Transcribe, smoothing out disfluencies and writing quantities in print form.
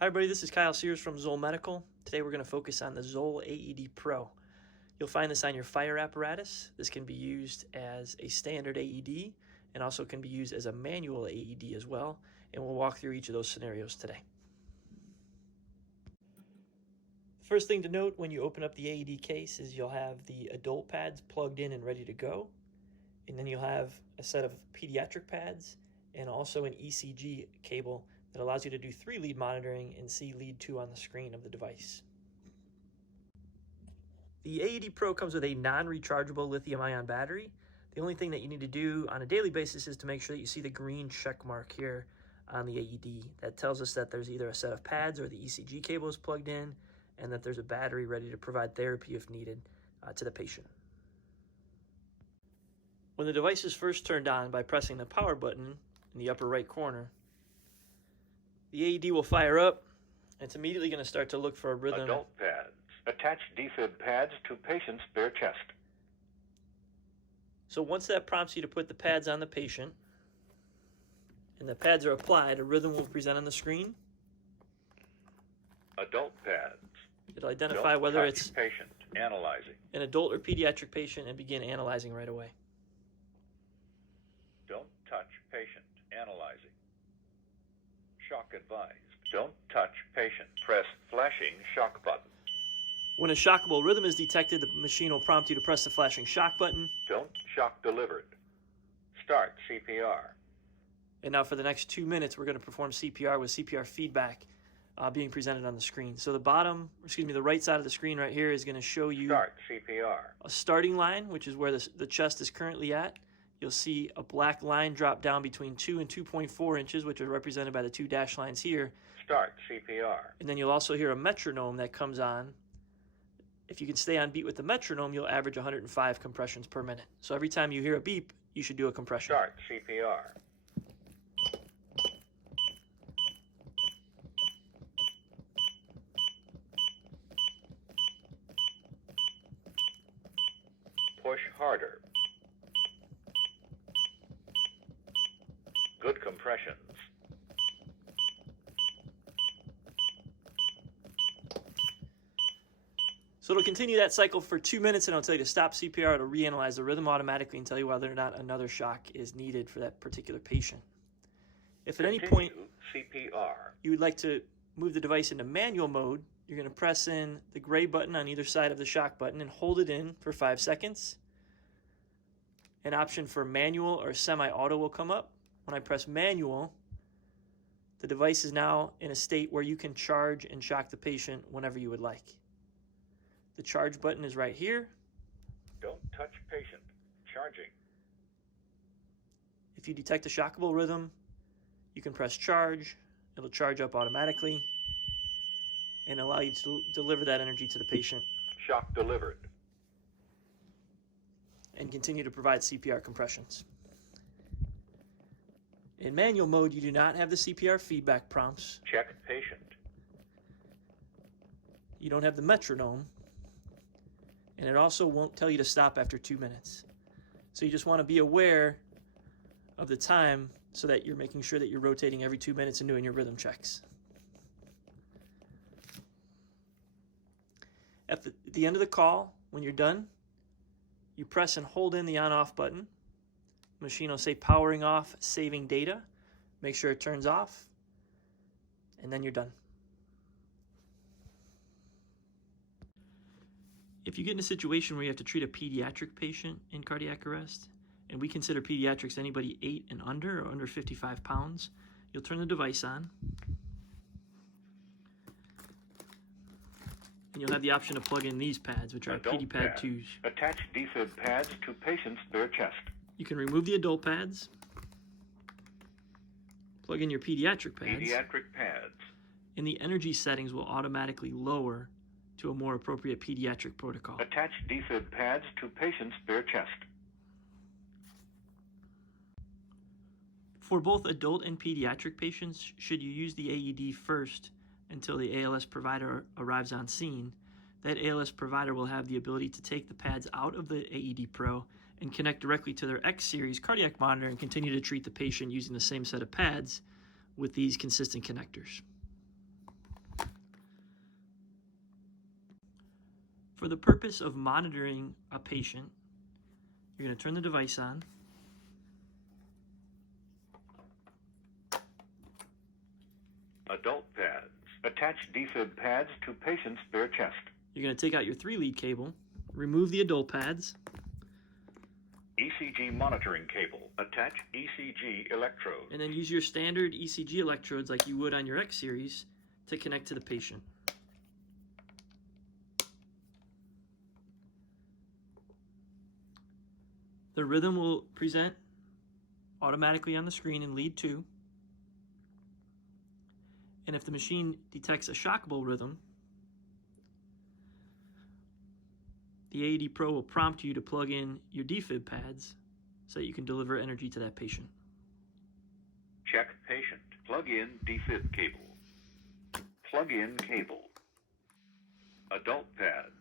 Hi everybody, this is Kyle Sears from ZOLL Medical. Today we're going to focus on the ZOLL AED Pro. You'll find this on your fire apparatus. This can be used as a standard AED and also can be used as a manual AED as well. And we'll walk through each of those scenarios today. First thing to note when you open up the AED case is you'll have the adult pads plugged in and ready to go. And then you'll have a set of pediatric pads and also an ECG cable that allows you to do 3 lead monitoring and see lead 2 on the screen of the device. The AED Pro comes with a non-rechargeable lithium-ion battery. The only thing that you need to do on a daily basis is to make sure that you see the green check mark here on the AED. That tells us that there's either a set of pads or the ECG cable is plugged in and that there's a battery ready to provide therapy if needed to the patient. When the device is first turned on by pressing the power button in the upper right corner, the AED will fire up, and it's immediately going to start to look for a rhythm. Adult pads. Attach defib pads to patient's bare chest. So once that prompts you to put the pads on the patient, and the pads are applied, a rhythm will present on the screen. Adult pads. It'll identify whether it's patient. Analyzing. an adult or pediatric patient and begin analyzing right away. Don't touch patient. Analyzing. Shock advised. Don't touch patient. Press flashing shock button. When a shockable rhythm is detected, the machine will prompt you to press the flashing shock button. Don't shock delivered. Start CPR. And now for the next 2 minutes, we're going to perform CPR with CPR feedback being presented on the screen. So the right side of the screen right here is going to show you Start CPR. a starting line, which is where the chest is currently at. You'll see a black line drop down between 2 and 2.4 inches, which are represented by the 2 dash lines here. Start CPR. And then you'll also hear a metronome that comes on. If you can stay on beat with the metronome, you'll average 105 compressions per minute. So every time you hear a beep, you should do a compression. Start CPR. Push harder. Good compressions. So it'll continue that cycle for 2 minutes, and it'll tell you to stop CPR. It'll reanalyze the rhythm automatically and tell you whether or not another shock is needed for that particular patient. If at any point CPR. you would like to move the device into manual mode, you're going to press in the gray button on either side of the shock button and hold it in for 5 seconds. An option for manual or semi-auto will come up. When I press manual, the device is now in a state where you can charge and shock the patient whenever you would like. The charge button is right here. Don't touch patient. Charging. If you detect a shockable rhythm, you can press charge. It'll charge up automatically and allow you to deliver that energy to the patient. Shock delivered. And continue to provide CPR compressions. In manual mode, you do not have the CPR feedback prompts. Check patient. You don't have the metronome. And it also won't tell you to stop after 2 minutes. So you just want to be aware of the time so that you're making sure that you're rotating every 2 minutes and doing your rhythm checks. At the end of the call, when you're done, you press and hold in the on-off button. The machine will say powering off, saving data. Make sure it turns off, and then you're done. If you get in a situation where you have to treat a pediatric patient in cardiac arrest, and we consider pediatrics anybody 8 and under or under 55 pounds, you'll turn the device on, and you'll have the option to plug in these pads, which are PD Pad 2s. Attach defib pads to patient's bare chest. You can remove the adult pads, plug in your pediatric pads, and the energy settings will automatically lower to a more appropriate pediatric protocol. Attach defib pads to patient's bare chest. For both adult and pediatric patients, should you use the AED first until the ALS provider arrives on scene, that ALS provider will have the ability to take the pads out of the AED Pro and connect directly to their X series cardiac monitor and continue to treat the patient using the same set of pads with these consistent connectors. For the purpose of monitoring a patient, you're going to turn the device on. Adult pads. Attach defib pads to patient's bare chest. You're going to take out your 3-lead cable, remove the adult pads, ECG monitoring cable. Attach ECG electrode. and then use your standard ECG electrodes like you would on your X series to connect to the patient. The rhythm will present automatically on the screen in lead 2. And if the machine detects a shockable rhythm, the AED Pro will prompt you to plug in your defib pads so that you can deliver energy to that patient. Check patient. Plug in defib cable. Plug in cable. Adult pads.